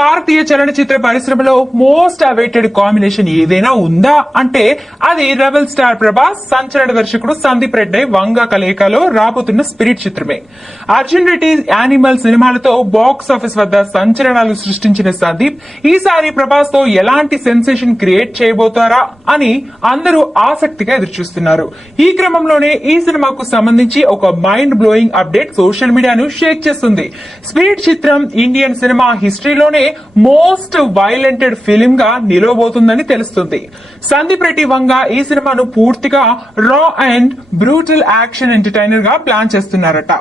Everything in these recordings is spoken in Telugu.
భారతీయ చలనచిత్ర పరిశ్రమలో మోస్ట్ అవైటెడ్ కాంబినేషన్ ఏదైనా ఉందా అంటే అది రెబల్ స్టార్ ప్రభాస్, సంచలన దర్శకుడు సందీప్ రెడ్డి వంగ కలయికలో రాబోతున్న స్పిరిట్ చిత్రమే. అర్జున్ రెడ్డి యానిమల్ సినిమాలతో బాక్స్ ఆఫీస్ వద్ద సంచలనాలు సృష్టించిన సందీప్ ఈసారి ప్రభాస్ తో ఎలాంటి సెన్సేషన్ క్రియేట్ చేయబోతారా అని అందరూ ఆసక్తిగా ఎదురుచూస్తున్నారు. ఈ క్రమంలోనే ఈ సినిమాకు సంబంధించి ఒక మైండ్ బ్లోయింగ్ అప్డేట్ సోషల్ మీడియాను షేక్ చేస్తుంది. స్పిరిట్ చిత్రం ఇండియన్ సినిమా హిస్టరీలోనే మోస్ట్ వైలెంటెడ్ ఫిలిం గా నిలవబోతుందని తెలుస్తుంది. సందీప్ రెడ్డి వంగ ఈ సినిమాను పూర్తిగా రా అండ్ బ్రూటల్ యాక్షన్ ఎంటర్టైనర్ గా ప్లాన్ చేస్తున్నారట.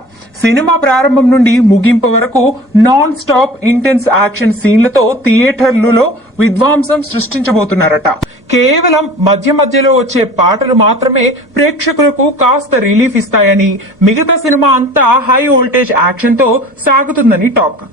సినిమా ప్రారంభం నుండి ముగింపు వరకు నాన్ స్టాప్ ఇంటెన్స్ యాక్షన్ సీన్లతో థియేటర్లలో విధ్వంసం సృష్టించబోతున్నారట. కేవలం మధ్య మధ్యలో వచ్చే పాటలు మాత్రమే ప్రేక్షకులకు కాస్త రిలీఫ్ ఇస్తాయని, మిగతా సినిమా అంతా హై వోల్టేజ్ యాక్షన్ తో సాగుతుందని టాక్.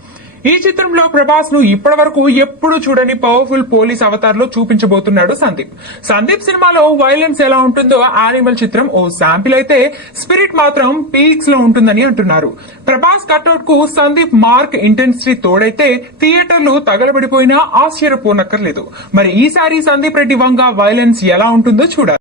ఈ చిత్రంలో ప్రభాస్ ను ఇప్పటి వరకు ఎప్పుడు చూడని పవర్ఫుల్ పోలీస్ అవతార్ లో చూపించబోతున్నాడు సందీప్. సందీప్ సినిమాలో వైలెన్స్ ఎలా ఉంటుందో యానిమల్ చిత్రం ఓ శాంపిల్ అయితే, స్పిరిట్ మాత్రం పీక్స్ లో ఉంటుందని అంటున్నారు. ప్రభాస్ కట్అవుట్ కు సందీప్ మార్క్ ఇంటెన్సిటీ తోడైతే థియేటర్లు తగలబడిపోయినా ఆశ్చర్యపోనక్కర్లేదు. మరి ఈసారి సందీప్ రెడ్డి వంగ వైలెన్స్ ఎలా ఉంటుందో చూడాలి.